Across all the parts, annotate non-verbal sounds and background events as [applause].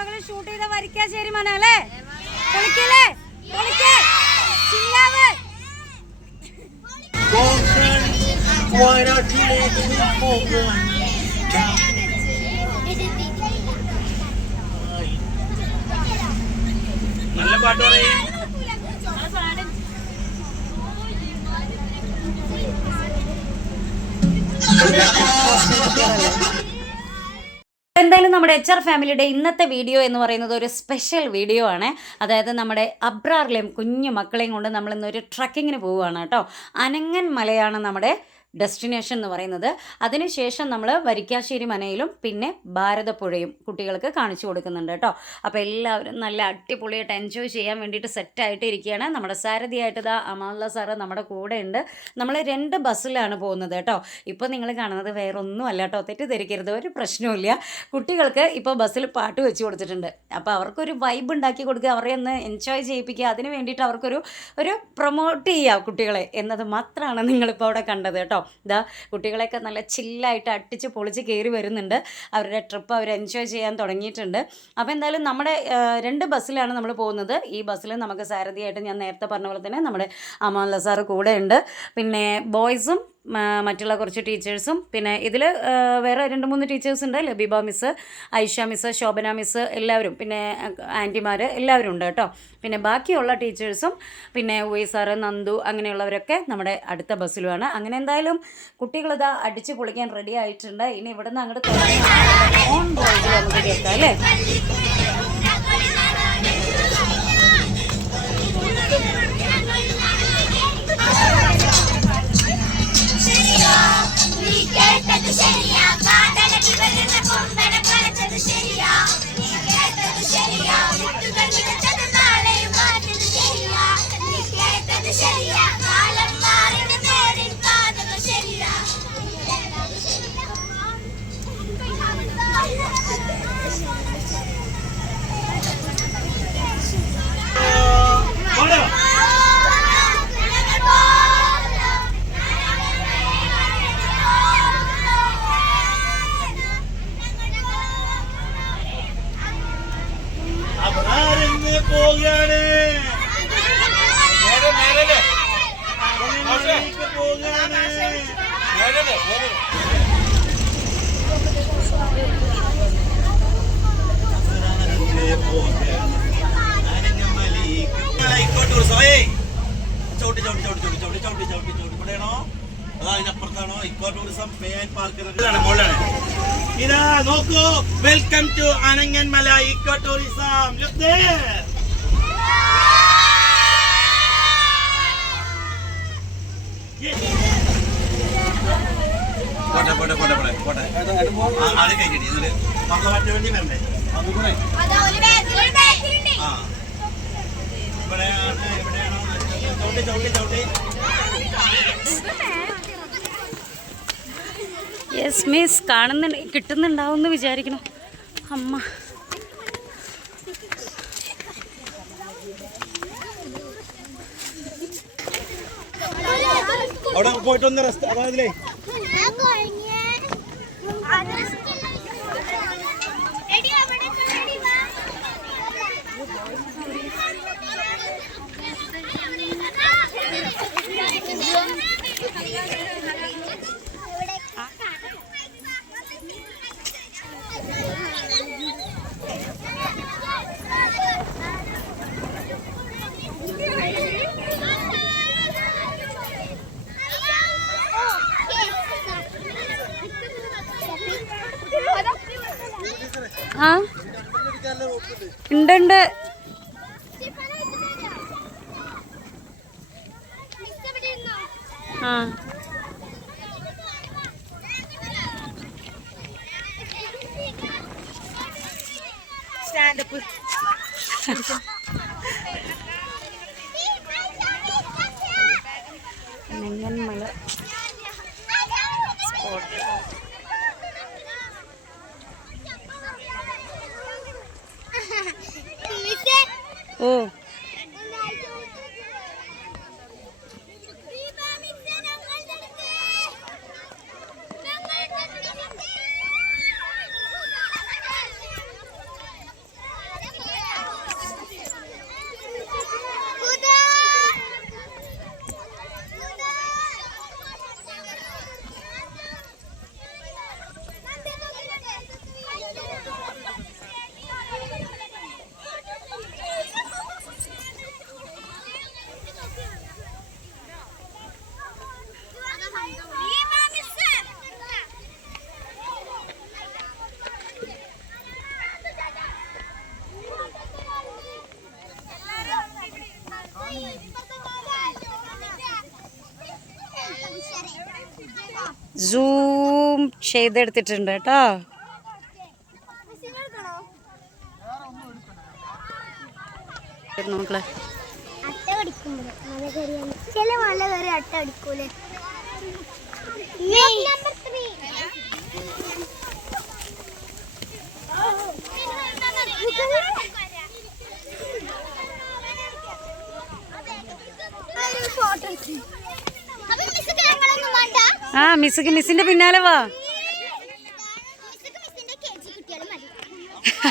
സിനിമകൾ ഷൂട്ട് ചെയ്ത വരിക്കാശ്ശേരി മന അല്ലേ? പൊളിക്കല്ലേ? പൊളിക്കേ. ചില്ലാവ് നല്ല പാട്ട് പറയേ. [laughs] [laughs] എന്തായാലും നമ്മുടെ എച്ച് ആർ ഫാമിലിയുടെ ഇന്നത്തെ വീഡിയോ എന്ന് പറയുന്നത് ഒരു സ്പെഷ്യൽ വീഡിയോ ആണ്. അതായത് നമ്മുടെ അബ്രാറിലെയും കുഞ്ഞു മക്കളെയും കൊണ്ട് നമ്മൾ ഒരു ട്രക്കിങ്ങിന് പോവുകയാണ് കേട്ടോ. അനങ്ങൻ മലയാണ് നമ്മുടെ ഡെസ്റ്റിനേഷൻ എന്ന് പറയുന്നത്. അതിനുശേഷം നമ്മൾ വരിക്കാശ്ശേരി മനയിലും പിന്നെ ഭാരതപ്പുഴയും കുട്ടികൾക്ക് കാണിച്ചു കൊടുക്കുന്നുണ്ട് കേട്ടോ. അപ്പോൾ എല്ലാവരും നല്ല അടിപൊളിയായിട്ട് എൻജോയ് ചെയ്യാൻ വേണ്ടിയിട്ട് സെറ്റായിട്ട് ഇരിക്കുകയാണ്. നമ്മുടെ സാരഥിയായിട്ട് ഇതാ അമാല സാറ് നമ്മുടെ കൂടെ ഉണ്ട്. നമ്മൾ രണ്ട് ബസ്സിലാണ് പോകുന്നത് കേട്ടോ. ഇപ്പോൾ നിങ്ങൾ കാണുന്നത് വേറൊന്നും അല്ല കേട്ടോ. തെറ്റിദ്ധരിക്കരുത്. ഒരു പ്രശ്നവുമില്ല കുട്ടികൾക്ക് ഇപ്പോൾ ബസ്സിൽ പാട്ട് വെച്ച് കൊടുത്തിട്ടുണ്ട്. അപ്പോൾ അവർക്കൊരു വൈബ് ഉണ്ടാക്കി കൊടുക്കുക അവരെ ഒന്ന് എൻജോയ് ചെയ്യിപ്പിക്കുക. അതിന് വേണ്ടിയിട്ട് അവർക്കൊരു ഒരു പ്രൊമോട്ട് ചെയ്യുക കുട്ടികളെ. എന്നത് മാത്രമാണ് നിങ്ങളിപ്പോൾ അവിടെ കണ്ടത് കേട്ടോ. ഇതാ കുട്ടികളെയൊക്കെ നല്ല ചില്ലായിട്ട് അട്ടിച്ച് പൊളിച്ച് കയറി വരുന്നുണ്ട്. അവരുടെ ട്രിപ്പ് അവർ എൻജോയ് ചെയ്യാൻ തുടങ്ങിയിട്ടുണ്ട്. അപ്പോൾ എന്തായാലും നമ്മുടെ രണ്ട് ബസ്സിലാണ് നമ്മൾ പോകുന്നത്. ഈ ബസ്സിൽ നമുക്ക് സാരഥിയായിട്ട് ഞാൻ നേരത്തെ പറഞ്ഞ പോലെ തന്നെ നമ്മുടെ അമാല സാറ് കൂടെ ഉണ്ട്. പിന്നെ ബോയ്സും മറ്റുള്ള കുറച്ച് ടീച്ചേഴ്സും. പിന്നെ ഇതിൽ വേറെ രണ്ട് മൂന്ന് ടീച്ചേഴ്സ് ഉണ്ട്. Labeeba miss Aisha miss Shobhana miss എല്ലാവരും പിന്നെ ആന്റിമാർ എല്ലാവരും ഉണ്ട് കേട്ടോ. പിന്നെ ബാക്കിയുള്ള ടീച്ചേഴ്സും പിന്നെ ഉയ് സാറ് നന്ദു അങ്ങനെയുള്ളവരൊക്കെ നമ്മുടെ അടുത്ത ബസ്സിലുമാണ്. അങ്ങനെ എന്തായാലും കുട്ടികളിത് അടിച്ച് പൊളിക്കാൻ റെഡി ആയിട്ടുണ്ട്. ഇനി ഇവിടുന്ന് അങ്ങോട്ട് ഓൺ അല്ലേ? Yerpe düşeni yanlar വേണ്ടി യെസ് മിസ് കാണുന്നുണ്ട് കിട്ടുന്നുണ്ടാവും എന്ന് വിചാരിക്കണം അമ്മ. അവിടെ പോയിട്ടൊന്ന് റെസ്റ്റ് അതായതിലേ ആ. ഉണ്ട് ഉണ്ട്. ചെയ്തെടുത്തിട്ടുണ്ട് കേട്ടോ. മക്കളെ. അട്ട ചില മല കയറി അടിക്കൂലേ ആ മിസ്സുക്ക് മിസ്സിന്റെ പിന്നാലെ വാ.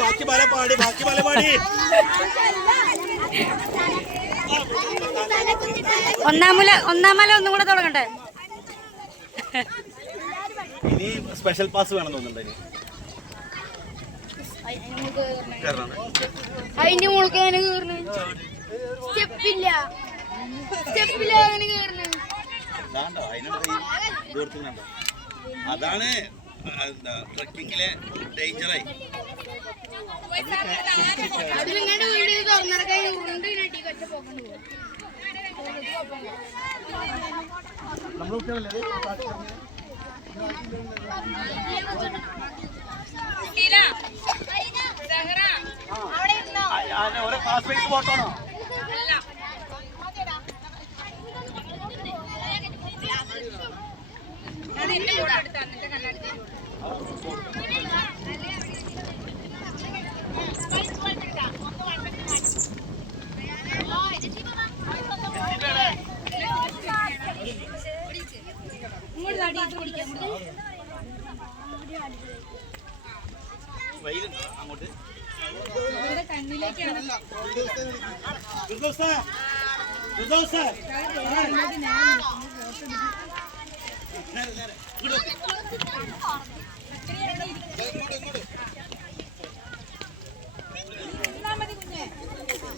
ബാക്കി പല പാടി ബാക്കി പല പാടി ഒന്നാമല ഒന്നാമല ഒന്നും കൂടെ തുടങ്ങട്ടെ. ഇനി സ്പെഷ്യൽ പാസ് വേണം തോന്നുന്നുണ്ട് അതിന്റെ മുകളിൽ സ്റ്റെപ്പില്ല അതാണ് ട്രക്കിങ്ങിലെ ഡേഞ്ചറായി കുട്ടികളല്ലേ? ഓരോ ക്ലാസ് വൈസ് ഫോട്ടോ ആണോ അങ്ങോട്ട് കണ്ണിലേക്കാണ്. ഇങ്ങോട്ട് വാ.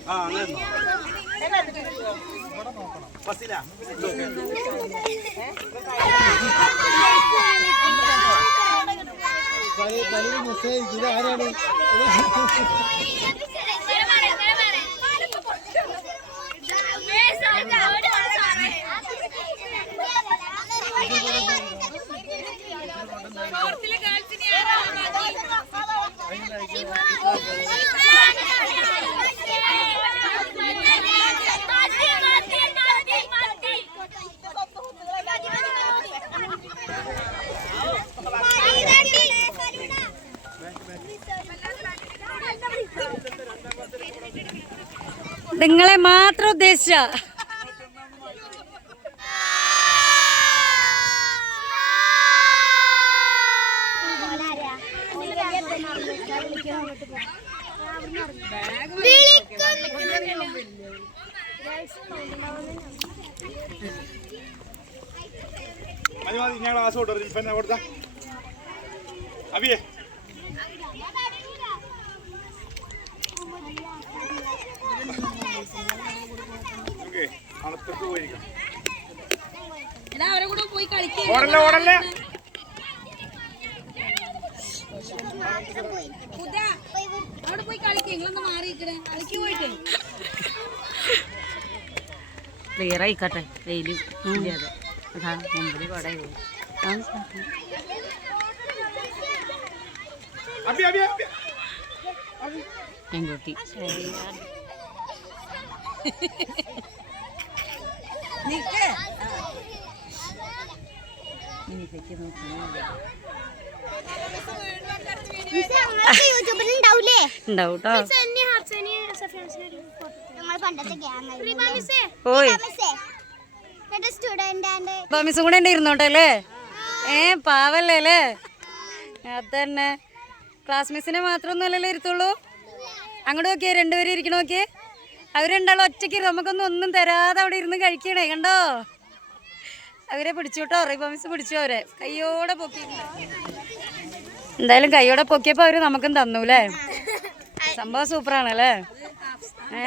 ആ അങ്ങനെ നിന്നോ. ബസ്സിലാ ഇതൊക്കെ. നിങ്ങളെ മാത്രം ഉദ്ദേശിച്ച. മതി മതി ഞാൻ കൊടുത്ത അവിയേ ഓക്കെ അണത്തേക്ക് പോയിരിക്കാം അവരെ കൂടെ പോയി കളിക്കുക ഓടല്ലേ ഓടല്ലേ? അവിടെ പോയി കളിക്കുക നിങ്ങളൊന്ന് മാറിയിക്കണേ കളിക്ക് പോയിട്ട്. ക്ലിയർ ആയിക്കട്ടെ. വെയിൽ ഇല്ലാതെ. അതാ മുമ്പിൽ കൊട അബി ഗ്യാങ് ഓയ്. സ്റ്റുഡന്റ് ആൻഡ് അപ്പൊ മിസ്സും കൂടെ ഉണ്ട് ഇരുന്നോട്ടെ അല്ലേ ഏ പാവല്ലേ? അല്ലേ അതന്നെ. ക്ലാസ് മിസ്സിനെ മാത്രമൊന്നുമല്ലല്ലോ ഇരുത്തുള്ളൂ? അങ്ങോട്ട് നോക്കിയേ രണ്ടുപേരും ഇരിക്കണ രണ്ടാളും ഒറ്റയ്ക്ക് നമുക്കൊന്നും ഒന്നും തരാതെ അവിടെ ഇരുന്ന് കഴിക്കണേ കണ്ടോ? അവരെ പിടിച്ചു കേട്ടോ റിബ മിസ് പിടിച്ചു അവരെ? കയ്യോടെ പൊക്കി. എന്തായാലും കയ്യോടെ പൊക്കിയപ്പോൾ അവർ നമുക്കും തന്നു അല്ലേ സംഭവം സൂപ്പറാണല്ലേ? ഏ?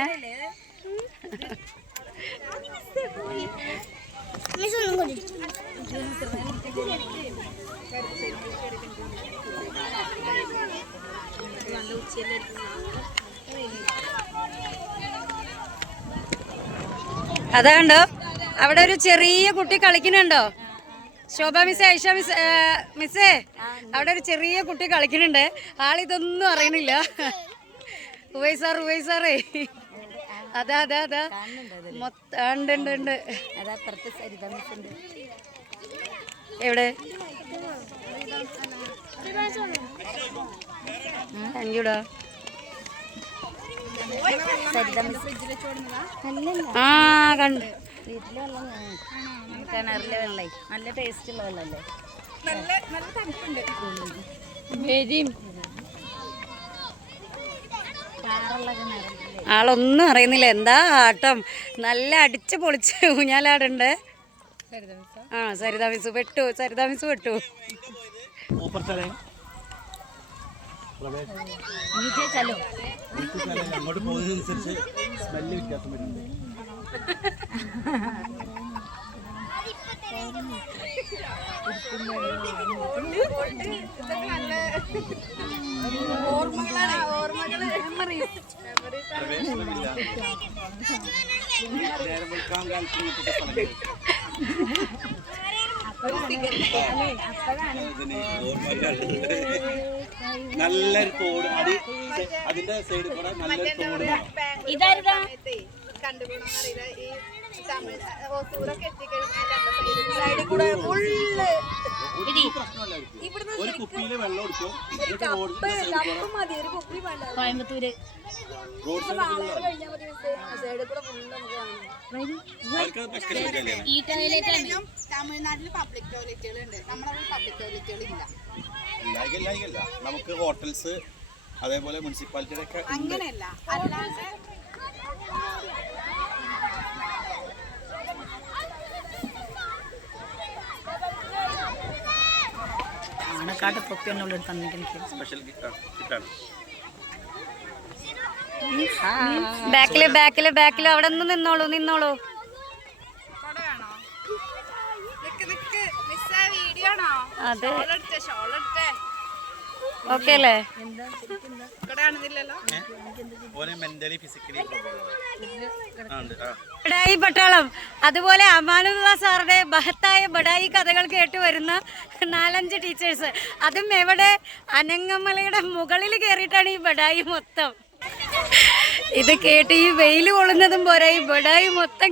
മിസ് ഒന്നും കൂടി അതാ കണ്ടോ? അവിടെ ഒരു ചെറിയ കുട്ടി കളിക്കുന്നുണ്ടോ? ശോഭ മിസ് ഐഷ മിസ് മിസ്സേ അവിടെ ഒരു ചെറിയ കുട്ടി കളിക്കുന്നുണ്ട്. ആളിതൊന്നും അറിയണില്ല. ഉവൈ സാർ ഉവൈ സാറേ. അതാ അതാ അതാ. മൊത്തം ഉണ്ട് ഉണ്ട് ഉണ്ട്. എവിടെ? താങ്ക് യുടാ ആ കണ്ട്. കിണറിലെ വെള്ളേ. നല്ല ടേസ്റ്റ് ഉള്ള വെള്ളല്ലേ? ആളൊന്നും അറിയുന്നില്ല. എന്താ ആട്ടം? നല്ല അടിച്ച് പൊളിച്ച് ഊഞ്ഞാലാടുണ്ട്? ആ സരിതാ മിസ് സരിതാമിസു സരിതാ അങ്ങോട്ട് പോകുന്നതിനനുസരിച്ച് സ്മെല്ല് വ്യത്യാസം വരുന്നുണ്ട് പ്രവേശനമില്ല. നേരം വെളുക്കാൻ കാലത്ത് നല്ലൊരു തോട് അതിന്റെ സൈഡിൽ കൂടെ നല്ലൊരു തോട് കാണാം. സൈഡിൽ കൂടെ കോയമ്പത്തൂര്. ഈ തമിഴ്നാട്ടിൽ പബ്ലിക് ടോയ്ലറ്റുകൾ ഉണ്ട് നമ്മുടെ പബ്ലിക് ടോയ്ലറ്റുകൾ ഇല്ല. നമുക്ക് ഹോട്ടൽസ് അതേപോലെ മുനിസിപ്പാലിറ്റിയുടെ. അങ്ങനെയല്ല. അല്ലാണ്ട് സ്പെഷ്യൽ കിറ്റാണ് കിറ്റാണ് ബാക്കിൽ ബാക്കിൽ ബാക്കിൽ അവിടെ നിന്ന് നിന്നോളൂ നിന്നോളൂ. നിക്ക് നിക്ക്. മിസ്സേ വീഡിയോ ആണോ അതെ ഓക്കെ അല്ലേ? ഇവിടെ കാണുന്നില്ലല്ലോ ഓനെ മെന്റലി ഫിസിക്കലി ഉണ്ട് ആ. ബഡായി പട്ടാളം. അതുപോലെ അമാനുള്ള സാറുടെ ബഹത്തായ ബഡായി കഥകൾ കേട്ട് വരുന്ന നാലഞ്ച് ടീച്ചേഴ്സ് അതും എവിടെ? അനങ്ങമലയുടെ മുകളിൽ കയറിയിട്ടാണ് ഈ ബഡായി മൊത്തം. ഇത് കേട്ട് ഈ വെയിൽ കൊള്ളുന്നതും പോരാ. ഈ ബഡായി മൊത്തം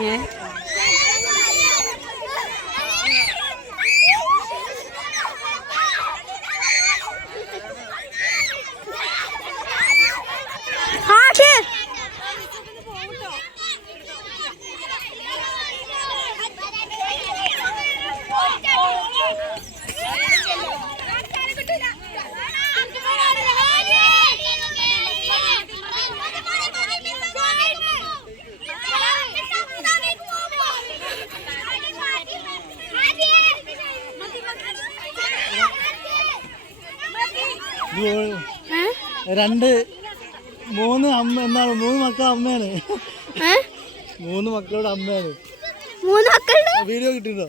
ഏ? മക്കളുടെ അമ്മയാണ്. മൂന്ന് മക്കളുടെ വീഡിയോ കിട്ടിയിട്ടുണ്ടോ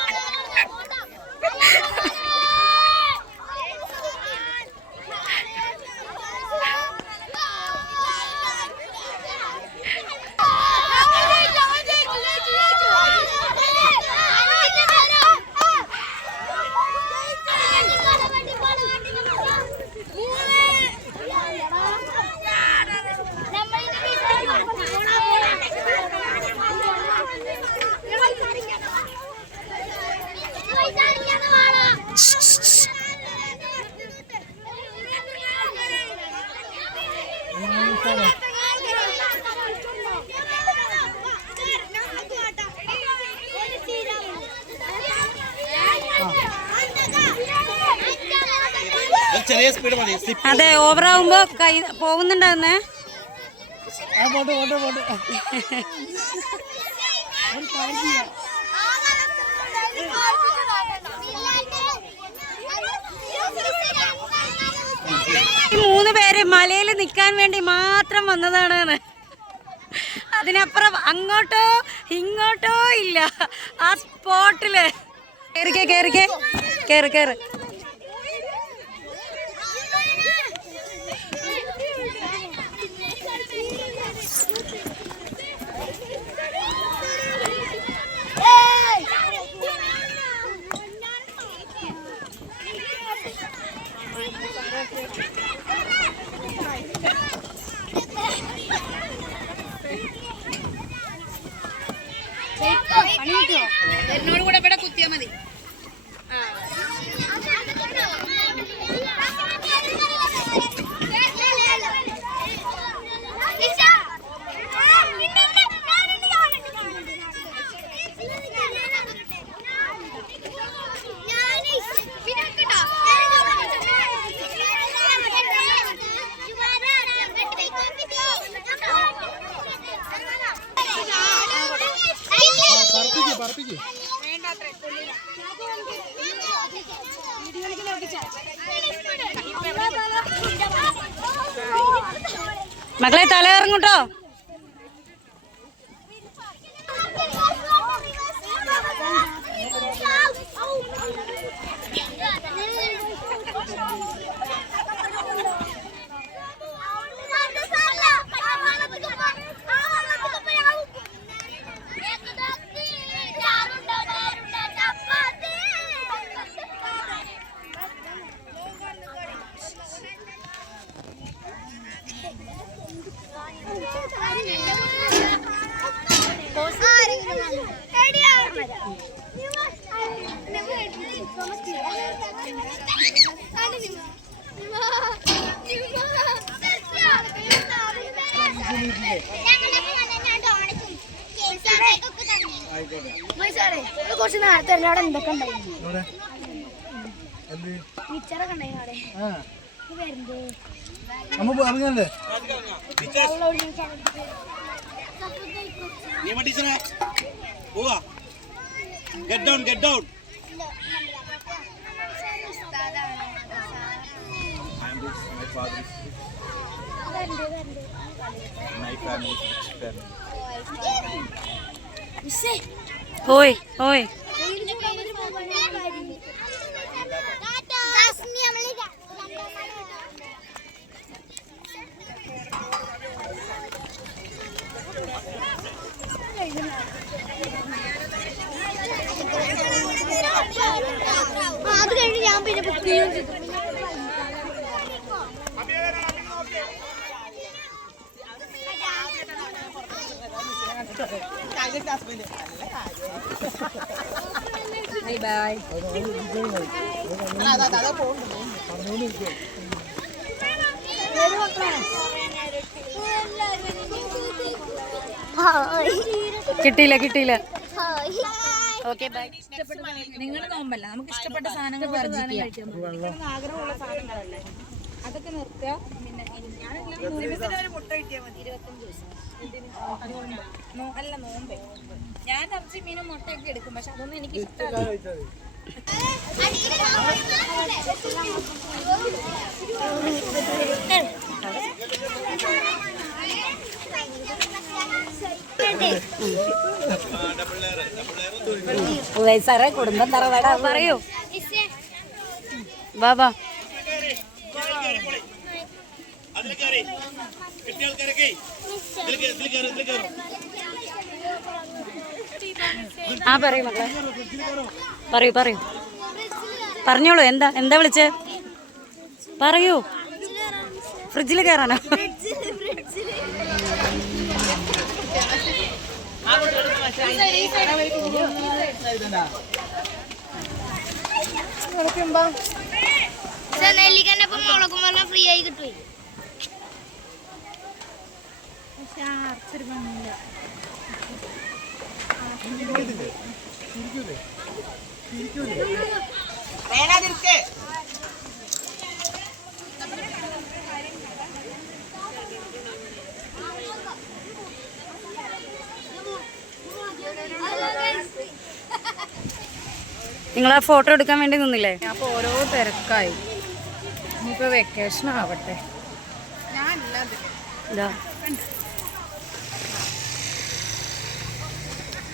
പോട്ടെ മൂന്ന് പേര് മലയിൽ നിൽക്കാൻ വേണ്ടി മാത്രം വന്നതാണ് അതിനപ്പുറം അങ്ങോട്ടോ ഇങ്ങോട്ടോ ഇല്ല. ആ സ്പോട്ടിൽ. കേറിക്കേ കേറിക്കേ കേറ് കേറ് എന്നോട് കൂടെ ഇവിടെ കുത്തിയാൽ മതി പറപ്പിക്ക് പറപ്പിക്ക് മക്കളെ തല ഇറങ്ങൂട്ടോ കുറച്ച് നേരത്തെ അവിടെ എന്തൊക്കെ ഉണ്ടായിരുന്നു ഇവിടെ എന്ത് മിച്ചറൊക്കെ ഉണ്ടായിരുന്നു അവിടെ ആ നമ്മ പറഞ്ഞല്ലേ നിയമ ടീച്ചറെ പോവാ. Get down get down My father is my family is rich family. ഓയ് ഓയ് അത് കഴിഞ്ഞ് ഞാൻ പിന്നെ ബുക്ക് ചെയ്യുകയും ചെയ്തു ബൈ ബൈ പോകുന്നു കിട്ടിയില്ല കിട്ടിയില്ല. ഓക്കെ ബൈ നിങ്ങൾ നോമ്പല്ല നമുക്ക് ഇഷ്ടപ്പെട്ട സാധനങ്ങൾ ആഗ്രഹമുള്ള സാധനങ്ങളല്ലേ? അതൊക്കെ നിർത്തുക. പിന്നെ ഞാനെല്ലാം ഒരു മുട്ട കിട്ടിയാൽ മതി. ഇരുപത്തഞ്ച് ദിവസം. നോ- അല്ല നോമ്പേ. ഞാൻ ഇറച്ചി മീനും മുട്ടയൊക്കെ എടുക്കും പക്ഷെ അതൊന്നും എനിക്ക് ഇഷ്ടമല്ല. സാറേ കുടുംബം തറവാടാ. പറയൂ. ബാബാ ആ പറയൂ മക്കളെ. പറയൂ പറയൂ. പറഞ്ഞോളൂ എന്താ എന്താ വിളിച്ചേ? പറയൂ. ഫ്രിഡ്ജിൽ കയറാനോ നെല്ലിക്കന്നെ മുളകും വെള്ളം ഫ്രീ ആയി കിട്ടും വേണാതിരിക്കേ. നിങ്ങൾ ആ ഫോട്ടോ എടുക്കാൻ വേണ്ടി നിന്നില്ലേ? അപ്പൊ ഓരോ തിരക്കായി. ഇനിയിപ്പോ വെക്കേഷൻ ആവട്ടെ.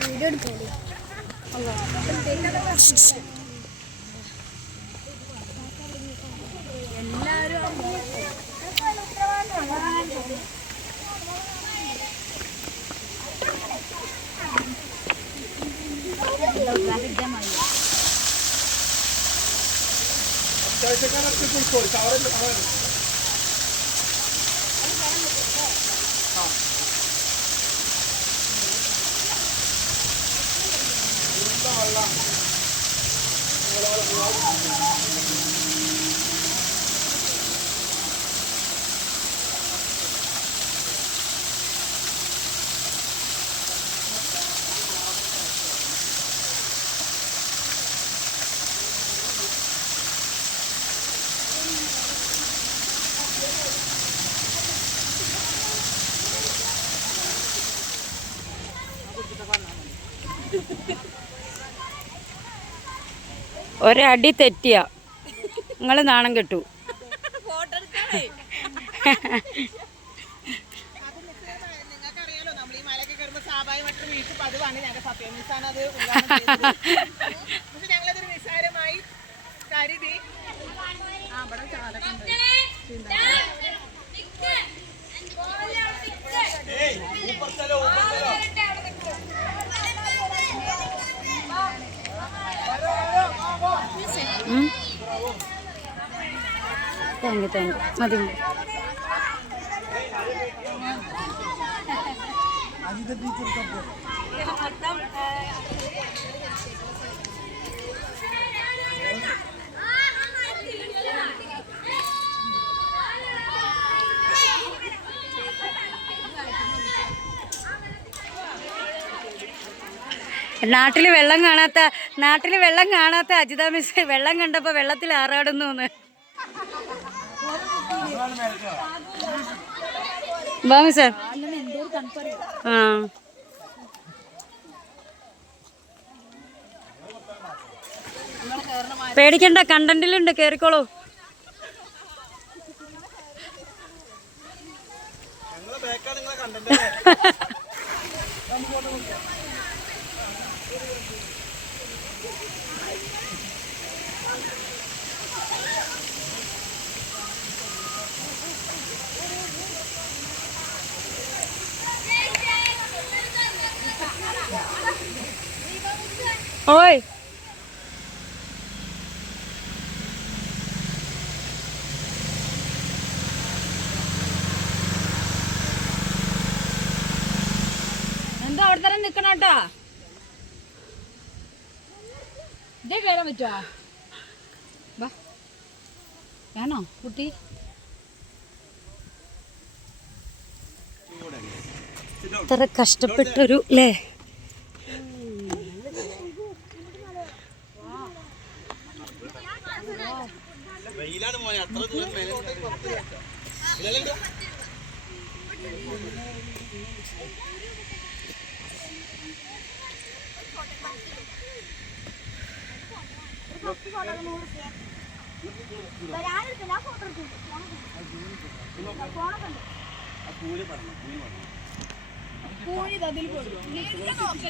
വീഡിയോ അത്യാവശ്യക്കാരൊക്കെ ஒரு கவரம் ഒരടി തെറ്റിയ. നിങ്ങൾ നാണം കെട്ടു. നിങ്ങൾക്കറിയാലോ നമ്മൾ ഈ മലയൊക്കെ Hmm? Thank you. Mati. നാട്ടിൽ വെള്ളം കാണാത്ത നാട്ടിൽ വെള്ളം കാണാത്ത അജിത മിസ് വെള്ളം കണ്ടപ്പോൾ വെള്ളത്തിൽ ആറാടുന്നു പേടിക്കണ്ട കണ്ടന്റിലുണ്ട് കേറിക്കോളൂ. ഞങ്ങളെ ബാക്കാണ് നിങ്ങളെ കണ്ടന്റ് ഓയ്. എന്താ അവിടെ തന്നെ നിക്കണം കേട്ടാ? ഇതേ കയറാൻ പറ്റുമോ വാ. വേണോ കുട്ടി? ഇത്ര കഷ്ടപ്പെട്ടൊരു അല്ലേ വെയിലാണ് മോനെ അത്ര ദൂരം മേലെ പറഞ്ഞു ഓ പറഞ്ഞു ഇതുവരെ അതിൽ ആ ആ ഉണ്ടല്ലേ ഉം. നമുക്ക് അവിടെ പോകാൻ പറ്റാണ്ട് ഉം. അവിടെ പോയിട്ടില്ലേ അതൊരു പോയി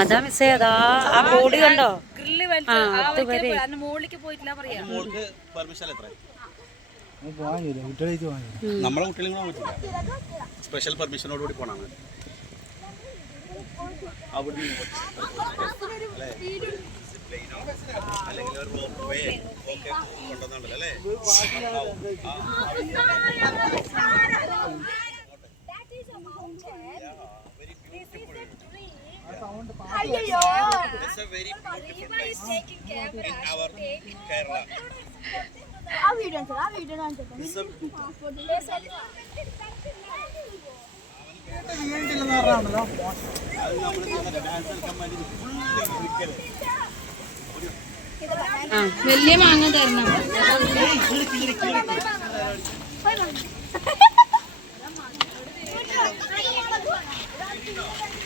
അതാ മിസ്സേ അതാ ആ ബോർഡ് കണ്ടോ? ഗ്രില്ല് ആ, അതുവരെ. അതിന് മുകളിലേക്ക് പോയിട്ടില്ല പറയാ. നമ്മളെ കുട്ടികളും കൂടെ സ്പെഷ്യൽ പെർമിഷനോട് കൂടി പോണാണ് അവിടെ അല്ലെങ്കിൽ ഒരു റോപ്പ് വേ ഒക്കെ കൊണ്ടുവന്നുണ്ടല്ലോ അല്ലേ It's a very beautiful place in our Kerala ആ വീഡിയോ ആ വീഡിയോ കാണിച്ചോ വലിയ മാങ്ങ തരണം. [laughs] [laughs]